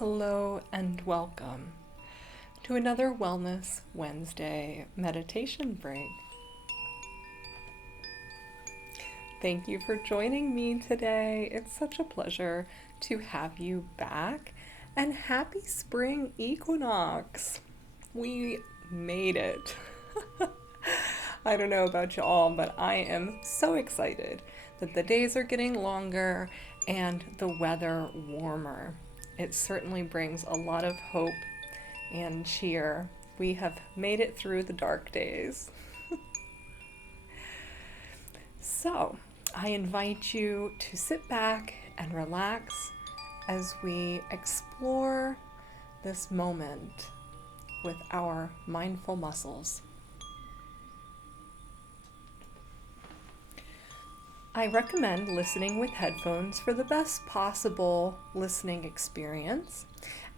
Hello and welcome to another Wellness Wednesday meditation break. Thank you for joining me today. It's such a pleasure to have you back, and happy spring equinox. We made it. I don't know about you all, but I am so excited that the days are getting longer and the weather warmer. It certainly brings a lot of hope and cheer. We have made it through the dark days. So, I invite you to sit back and relax as we explore this moment with our mindful muscles. I recommend listening with headphones for the best possible listening experience,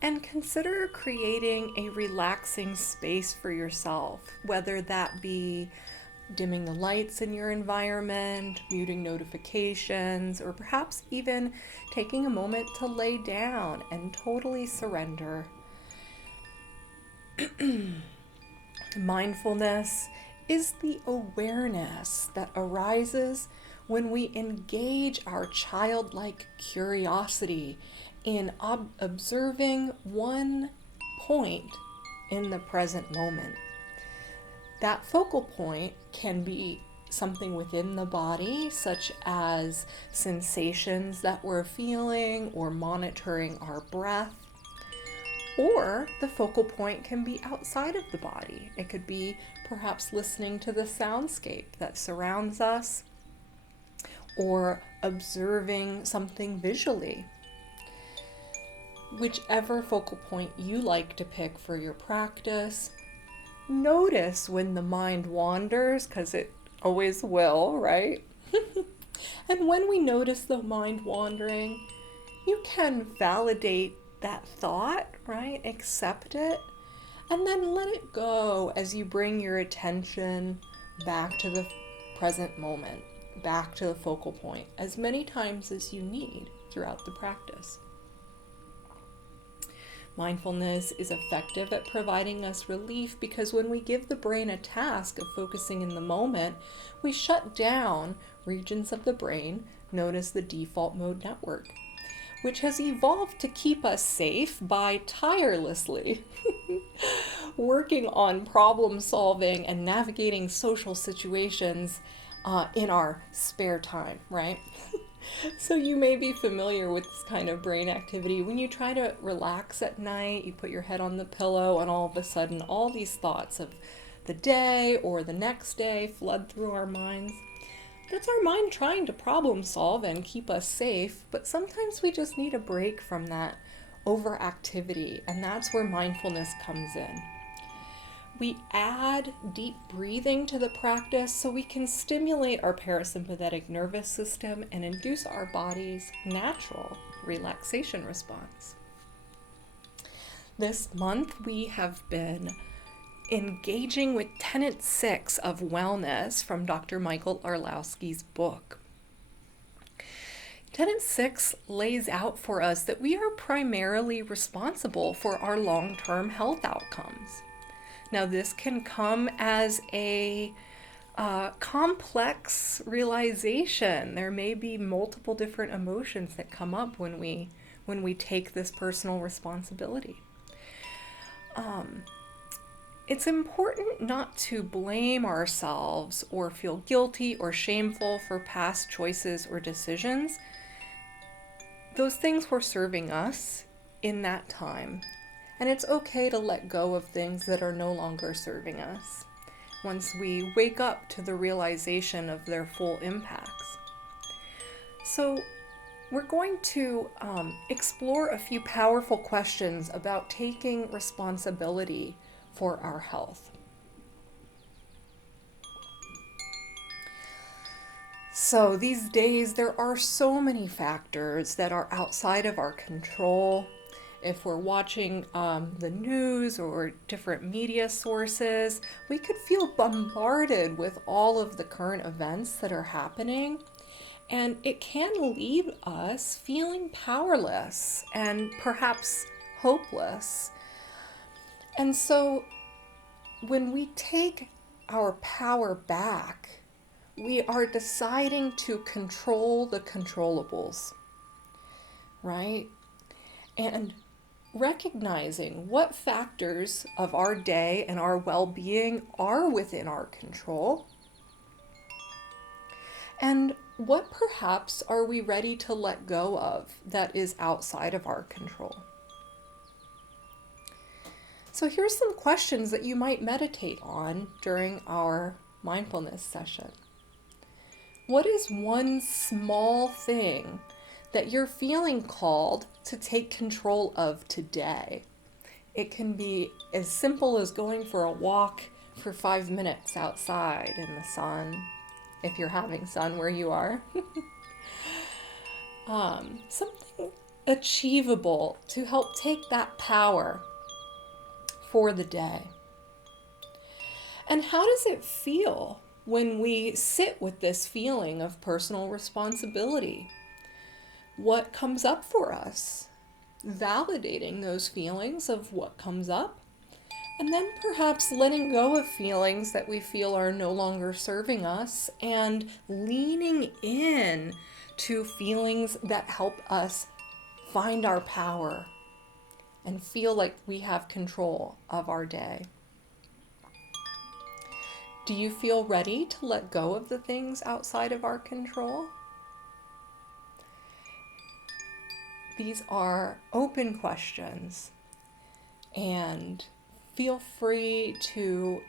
and consider creating a relaxing space for yourself, whether that be dimming the lights in your environment, muting notifications, or perhaps even taking a moment to lay down and totally surrender. Mindfulness is the awareness that arises when we engage our childlike curiosity in observing one point in the present moment. That focal point can be something within the body, such as sensations that we're feeling or monitoring our breath. Or the focal point can be outside of the body. It could be perhaps listening to the soundscape that surrounds us, or observing something visually. Whichever focal point you like to pick for your practice, notice when the mind wanders, because it always will, right? And when we notice the mind wandering, you can validate that thought, right? Accept it, and then let it go as you bring your attention back to the present moment, back to the focal point, as many times as you need throughout the practice. Mindfulness is effective at providing us relief because when we give the brain a task of focusing in the moment, we shut down regions of the brain known as the default mode network, which has evolved to keep us safe by tirelessly working on problem solving and navigating social situations in our spare time, right? So you may be familiar with this kind of brain activity. When you try to relax at night, you put your head on the pillow, and all of a sudden all these thoughts of the day or the next day flood through our minds. That's our mind trying to problem solve and keep us safe, but sometimes we just need a break from that overactivity, and that's where mindfulness comes in. We add deep breathing to the practice so we can stimulate our parasympathetic nervous system and induce our body's natural relaxation response. This month we have been engaging with Tenet 6 of Wellness from Dr. Michael Orlowski's book. Tenet 6 lays out for us that we are primarily responsible for our long-term health outcomes. Now, this can come as a complex realization. There may be multiple different emotions that come up when we take this personal responsibility. It's important not to blame ourselves or feel guilty or shameful for past choices or decisions. Those things were serving us in that time. And it's okay to let go of things that are no longer serving us once we wake up to the realization of their full impacts. So we're going to explore a few powerful questions about taking responsibility for our health. So these days, there are so many factors that are outside of our control. If we're watching the news or different media sources, we could feel bombarded with all of the current events that are happening. And it can leave us feeling powerless and perhaps hopeless. And so when we take our power back, we are deciding to control the controllables, right? And recognizing what factors of our day and our well-being are within our control, and what perhaps are we ready to let go of that is outside of our control. So here's some questions that you might meditate on during our mindfulness session. What is one small thing that you're feeling called to take control of today? It can be as simple as going for a walk for 5 minutes outside in the sun, if you're having sun where you are. Something achievable to help take that power for the day. And how does it feel when we sit with this feeling of personal responsibility? What comes up for us? Validating those feelings of what comes up, and then perhaps letting go of feelings that we feel are no longer serving us and leaning in to feelings that help us find our power and feel like we have control of our day. Do you feel ready to let go of the things outside of our control? These are open questions, and feel free to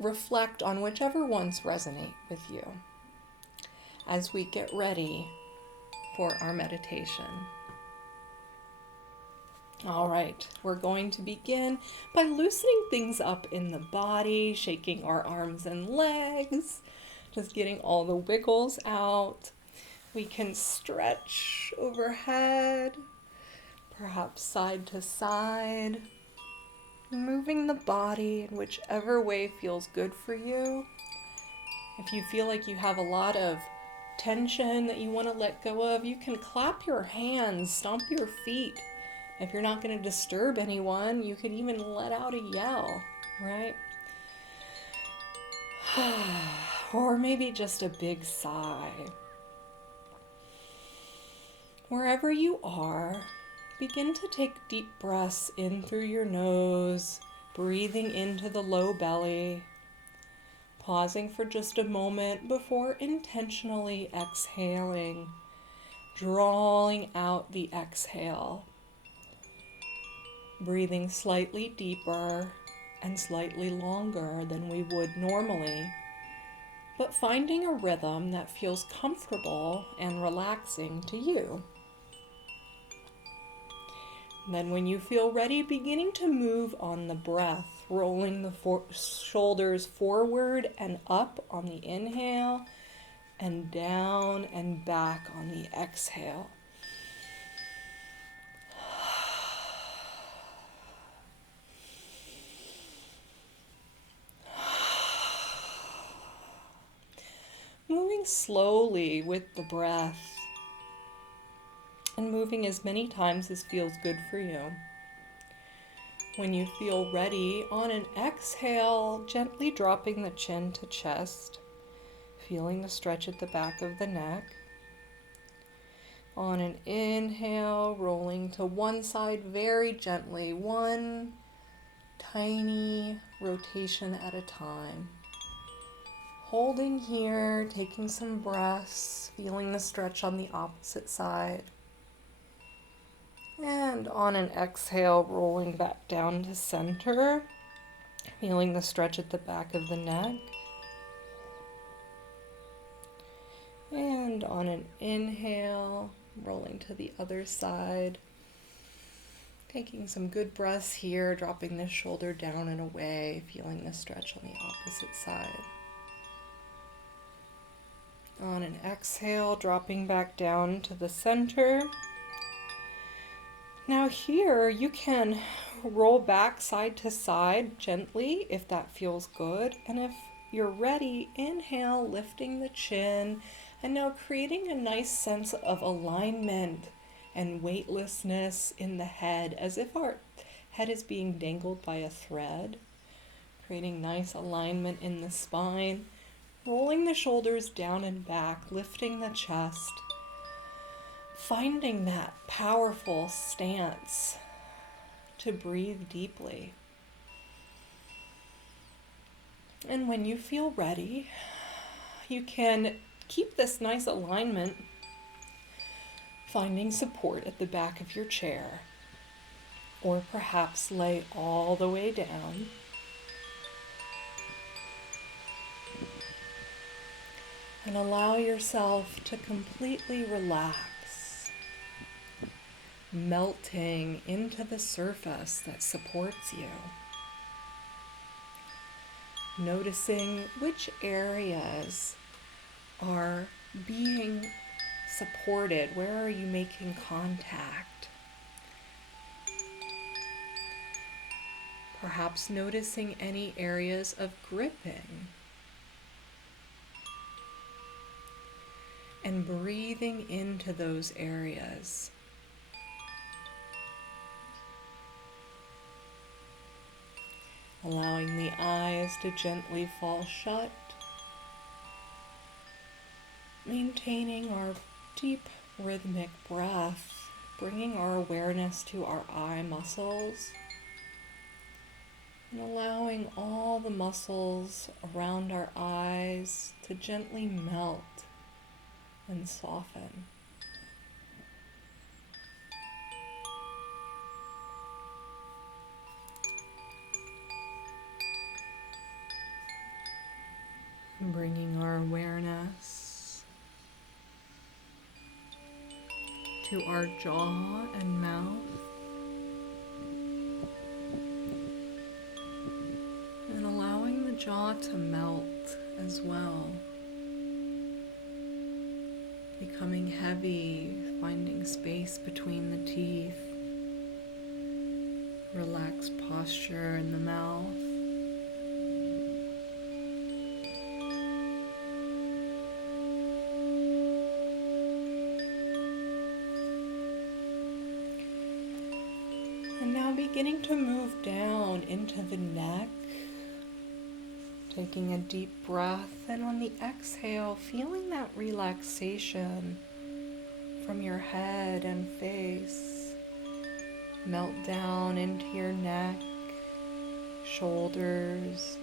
reflect on whichever ones resonate with you as we get ready for our meditation. All right, we're going to begin by loosening things up in the body, shaking our arms and legs, just getting all the wiggles out. We can stretch overhead, perhaps side to side, moving the body in whichever way feels good for you. If you feel like you have a lot of tension that you want to let go of, you can clap your hands, stomp your feet. If you're not going to disturb anyone, you can even let out a yell, right? Or maybe just a big sigh. Wherever you are, begin to take deep breaths in through your nose, breathing into the low belly, pausing for just a moment before intentionally exhaling, drawing out the exhale. Breathing slightly deeper and slightly longer than we would normally, but finding a rhythm that feels comfortable and relaxing to you. And then when you feel ready, beginning to move on the breath, rolling the shoulders forward and up on the inhale, and down and back on the exhale. Moving slowly with the breath and moving as many times as feels good for you. When you feel ready, on an exhale, gently dropping the chin to chest, feeling the stretch at the back of the neck. On an inhale, rolling to one side very gently, one tiny rotation at a time. Holding here, taking some breaths, feeling the stretch on the opposite side. And on an exhale, rolling back down to center, feeling the stretch at the back of the neck. And on an inhale, rolling to the other side. Taking some good breaths here, dropping the shoulder down and away, feeling the stretch on the opposite side. On an exhale, dropping back down to the center. Now here you can roll back side to side gently if that feels good. And if you're ready, inhale, lifting the chin, and now creating a nice sense of alignment and weightlessness in the head, as if our head is being dangled by a thread, creating nice alignment in the spine, rolling the shoulders down and back, lifting the chest, finding that powerful stance to breathe deeply. And when you feel ready, you can keep this nice alignment, finding support at the back of your chair, or perhaps lay all the way down. And allow yourself to completely relax, melting into the surface that supports you. Noticing which areas are being supported. Where are you making contact? Perhaps noticing any areas of gripping. And breathing into those areas. Allowing the eyes to gently fall shut. Maintaining our deep rhythmic breath, bringing our awareness to our eye muscles. And allowing all the muscles around our eyes to gently melt and soften. Bringing our awareness to our jaw and mouth. And allowing the jaw to melt as well. Becoming heavy, finding space between the teeth. Relaxed posture in the mouth. And now beginning to move down into the neck, taking a deep breath, and on the exhale, feeling that relaxation from your head and face melt down into your neck, shoulders,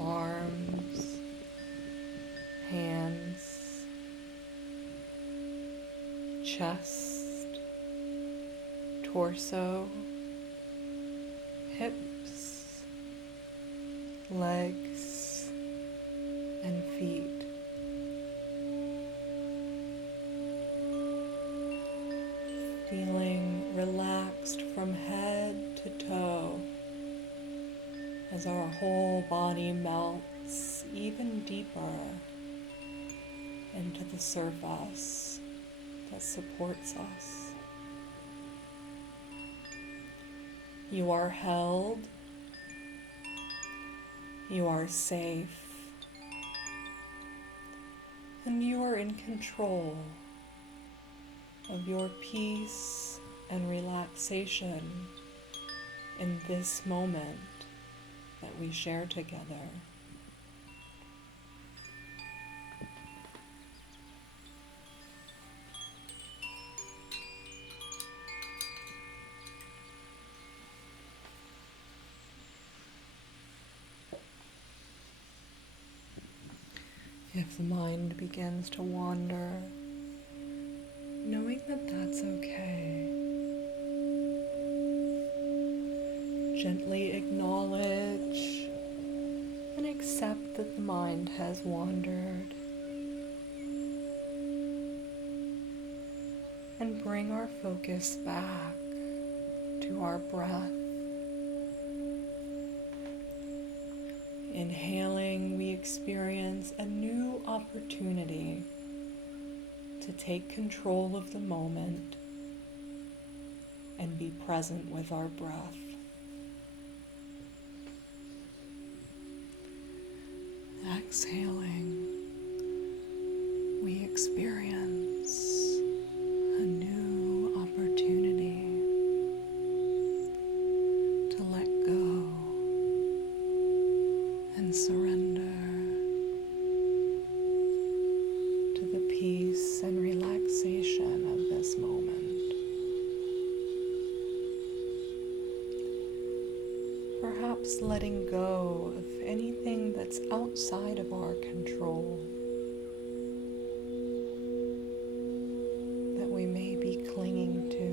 arms, hands, chest, torso, hips, legs, and feet. Feeling relaxed from head to toe as our whole body melts even deeper into the surface that supports us. You are held, you are safe, and you are in control of your peace and relaxation in this moment that we share together. If the mind begins to wander, knowing that that's okay. Gently acknowledge and accept that the mind has wandered. And bring our focus back to our breath. Inhaling, we experience a new opportunity to take control of the moment and be present with our breath. Exhaling, we experience a new surrender to the peace and relaxation of this moment. Perhaps letting go of anything that's outside of our control that we may be clinging to.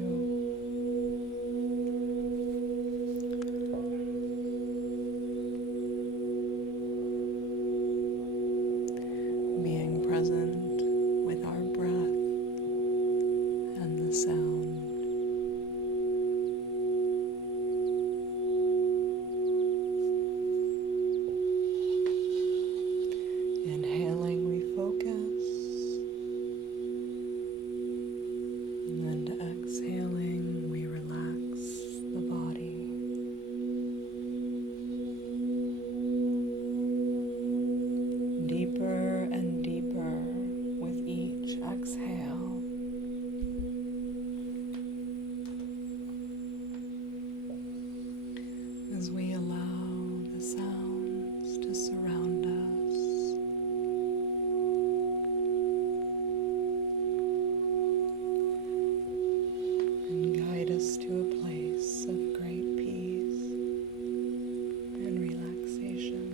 Being present with our breath and the sound. Inhaling, we focus, and then exhaling, we relax the body. Deeper and deeper with each exhale. As we allow the sounds to surround us, and guide us to a place of great peace and relaxation.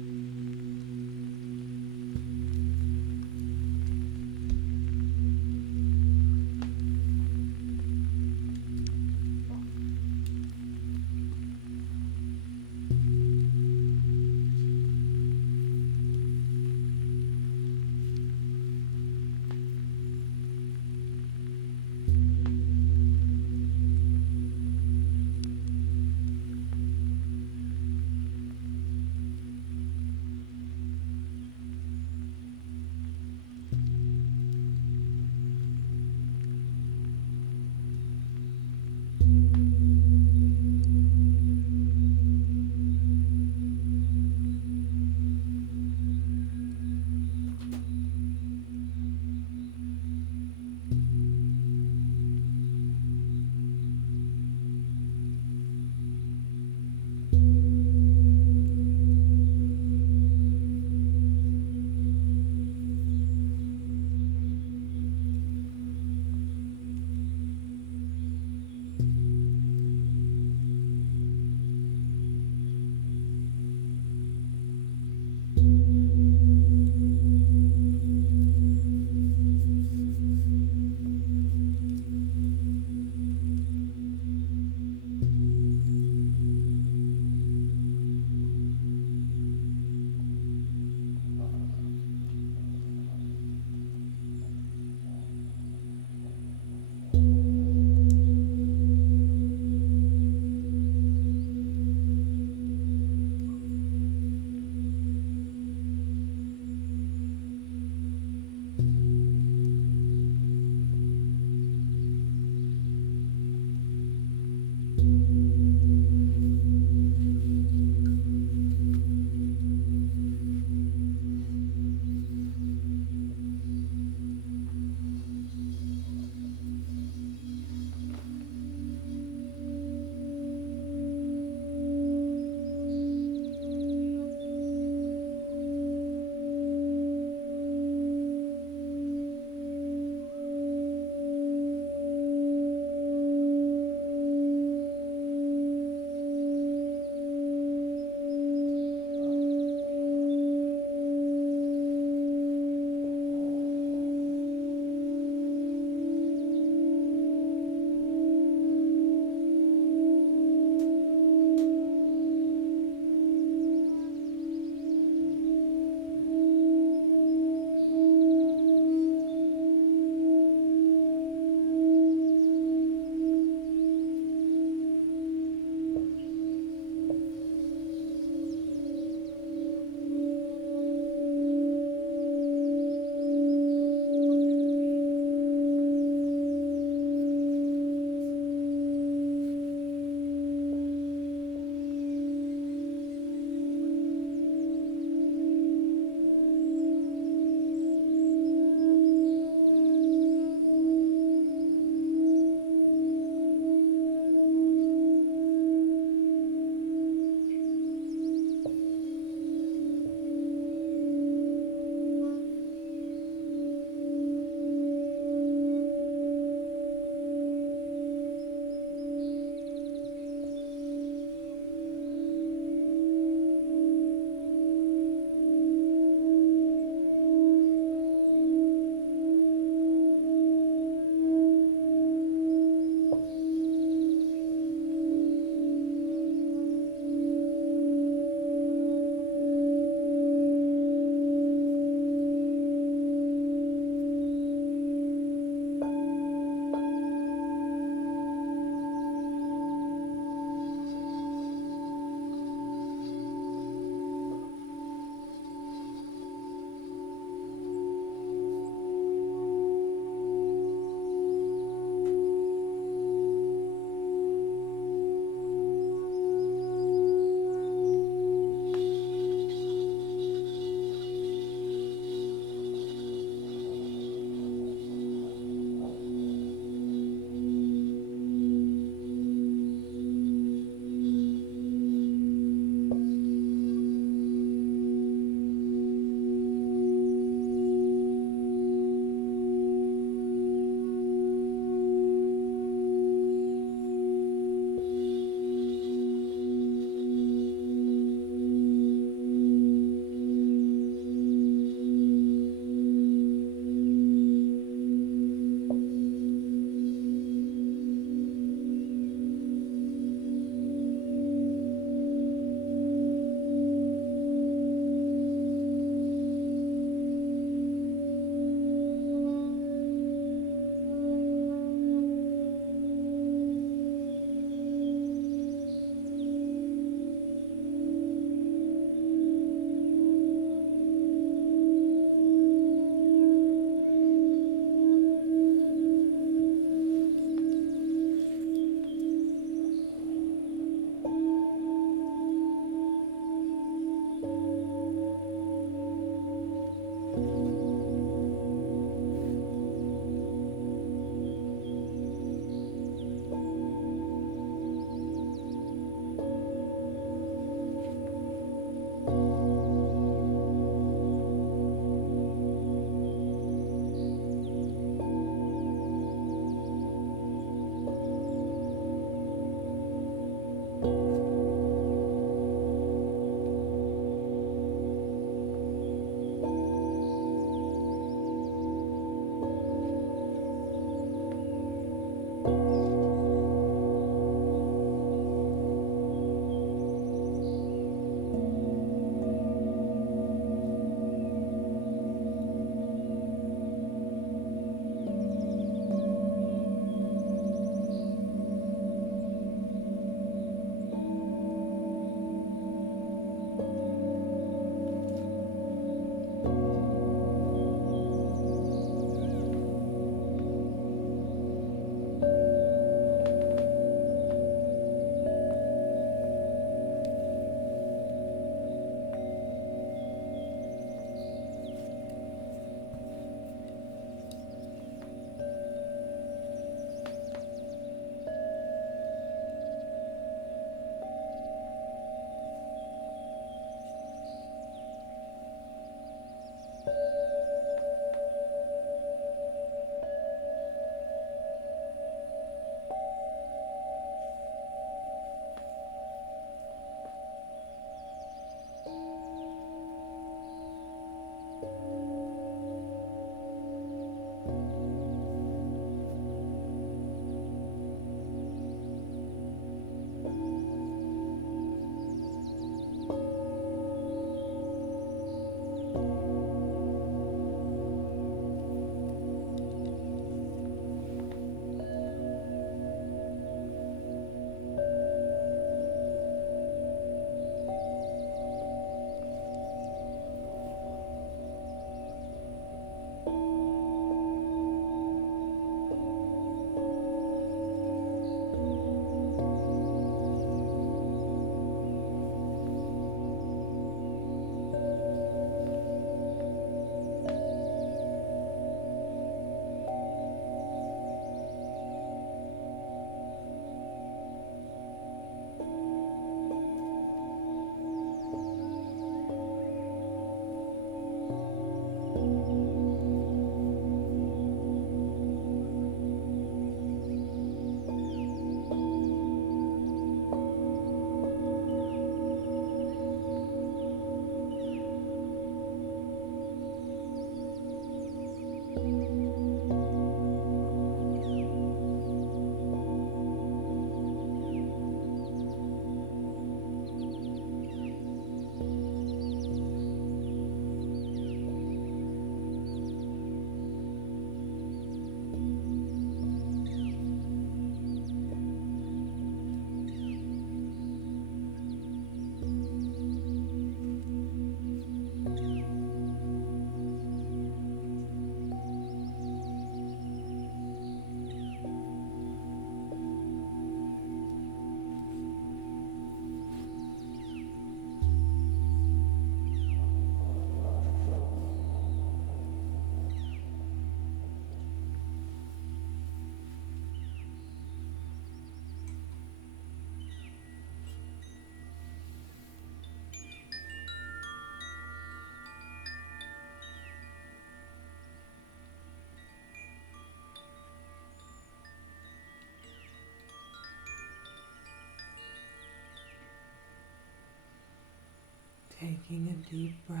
Taking a deep breath.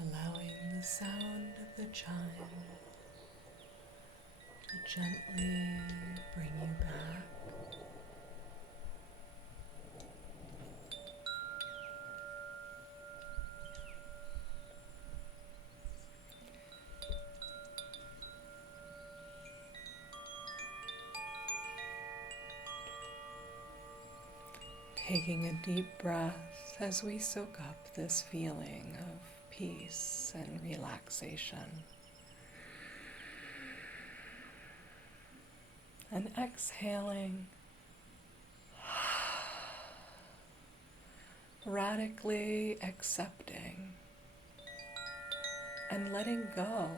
Allowing the sound of the chime to gently bring you back. Taking a deep breath as we soak up this feeling of peace and relaxation. And exhaling, radically accepting and letting go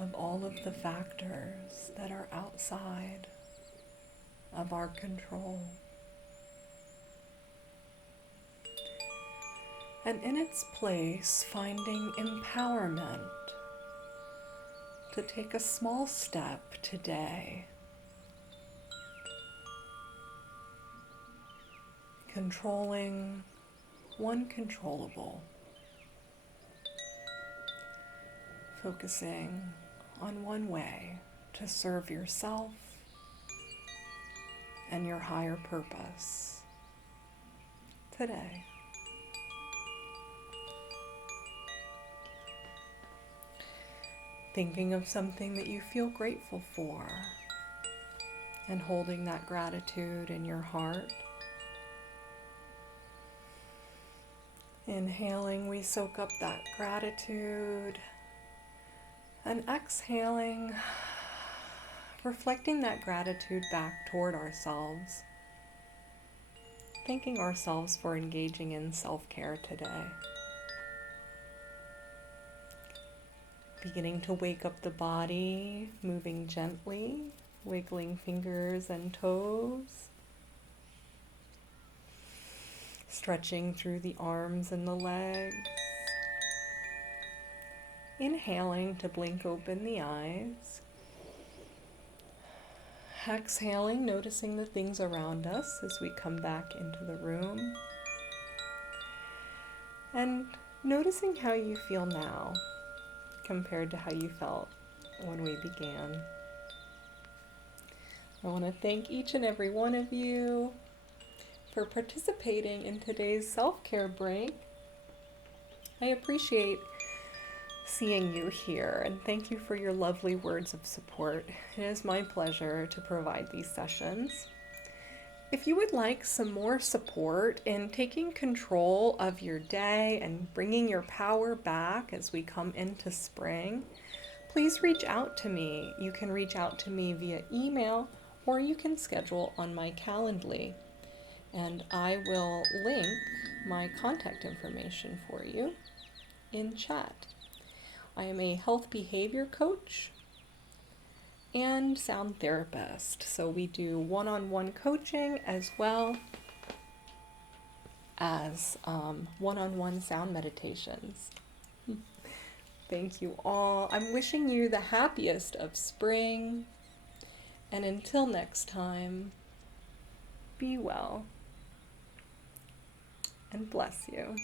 of all of the factors that are outside of our control. And in its place, finding empowerment to take a small step today, controlling one controllable, focusing on one way to serve yourself and your higher purpose today. Thinking of something that you feel grateful for and holding that gratitude in your heart. Inhaling, we soak up that gratitude, and exhaling, reflecting that gratitude back toward ourselves, thanking ourselves for engaging in self-care today. Beginning to wake up the body, moving gently, wiggling fingers and toes, stretching through the arms and the legs. Inhaling to blink open the eyes. Exhaling, noticing the things around us as we come back into the room. And noticing how you feel now compared to how you felt when we began. I want to thank each and every one of you for participating in today's self-care break. I appreciate seeing you here, and thank you for your lovely words of support. It is my pleasure to provide these sessions. If you would like some more support in taking control of your day and bringing your power back as we come into spring, please reach out to me. You can reach out to me via email, or you can schedule on my Calendly, and I will link my contact information for you in chat. I am a health behavior coach and sound therapist. So we do one-on-one coaching as well as one-on-one sound meditations. Thank you all. I'm wishing you the happiest of spring. And until next time, be well and bless you.